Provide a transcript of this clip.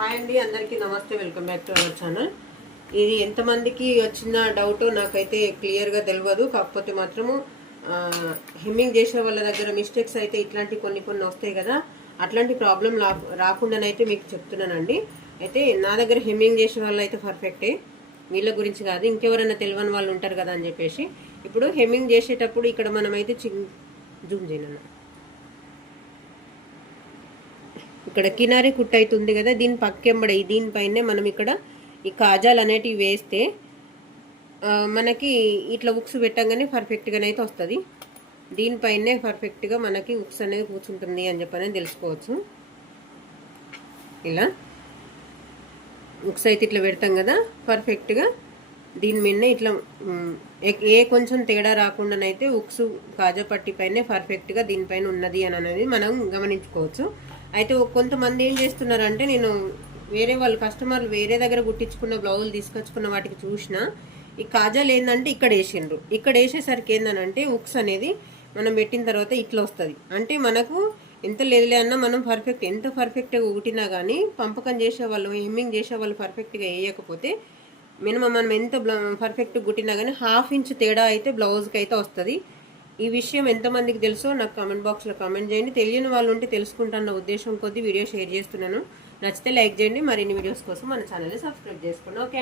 Hi అండి అందరికీ నమస్తే welcome back to our channel. ఇది ఎంతమందికి వచ్చిన డౌట్ నాకైతే క్లియర్గా తెలియదు కాకపోతే మాత్రము హెమ్మింగ్ చేసే వాళ్ళ దగ్గర మిస్టేక్స్ అయితే ఇట్లాంటి కొన్ని కొన్ని వస్తాయి కదా అట్లాంటి ప్రాబ్లం రాకుండానైతే మీకు చెప్తున్నానండి. అయితే నా దగ్గర హెమ్మింగ్ చేసే వాళ్ళు అయితే పర్ఫెక్టే వీళ్ళ గురించి కాదు ఇంకెవరైనా తెలియని వాళ్ళు ఉంటారు కదా అని చెప్పేసి. ఇప్పుడు హెమ్మింగ్ చేసేటప్పుడు ఇక్కడ మనమైతే చిన్ జూమ్ చేయను ఇక్కడ కినారి కుట్ అవుతుంది కదా దీని పక్కెంబడి దీనిపైనే మనం ఇక్కడ ఈ కాజాలు అనేటివి వేస్తే మనకి ఇట్లా ఉక్స్ పెట్టంగానే పర్ఫెక్ట్గా అయితే వస్తుంది. దీనిపైనే పర్ఫెక్ట్గా మనకి ఉక్స్ అనేది కూర్చుంటుంది అని చెప్పని తెలుసుకోవచ్చు. ఇలా ఉక్స్ అయితే ఇట్లా పెడతాం కదా పర్ఫెక్ట్గా దీని మీద ఇట్లా ఏ- కొంచెం తేడా రాకుండానైతే ఉక్స్ కాజా పట్టి పైన పర్ఫెక్ట్గా దీనిపైన ఉన్నది అని అనేది మనం గమనించుకోవచ్చు. అయితే కొంతమంది ఏం చేస్తున్నారంటే నేను వేరే వాళ్ళు కస్టమర్లు వేరే దగ్గర కుట్టించుకున్న బ్లౌజులు తీసుకొచ్చుకున్న వాటికి చూసిన. ఈ కాజాలు ఏంటంటే ఇక్కడ వేసిండ్రు. ఇక్కడ వేసేసరికి ఏందనంటే ఉక్స్ అనేది మనం పెట్టిన తర్వాత ఇట్లా వస్తుంది. అంటే మనకు ఎంత లేదులే అన్నా మనం పర్ఫెక్ట్ ఎంత పర్ఫెక్ట్గా కుట్టినా కానీ పంపకం చేసే వాళ్ళు హెమ్మింగ్ చేసే వాళ్ళు పర్ఫెక్ట్గా వేయకపోతే మినిమం మనం ఎంత పర్ఫెక్ట్ కుట్టినా కానీ హాఫ్ ఇంచ్ తేడా అయితే బ్లౌజ్కి అయితే వస్తుంది. ఈ విషయం ఎంతమందికి తెలుసో నాకు కామెంట్ బాక్స్లో కామెంట్ చేయండి. తెలియని వాళ్ళు ఉంటే తెలుసుకుంటాన్న ఉద్దేశం కొద్దీ వీడియో షేర్ చేస్తున్నాను. నచ్చితే లైక్ చేయండి. మరిన్ని వీడియోస్ కోసం మన ఛానల్ని సబ్స్క్రైబ్ చేసుకోండి. ఓకే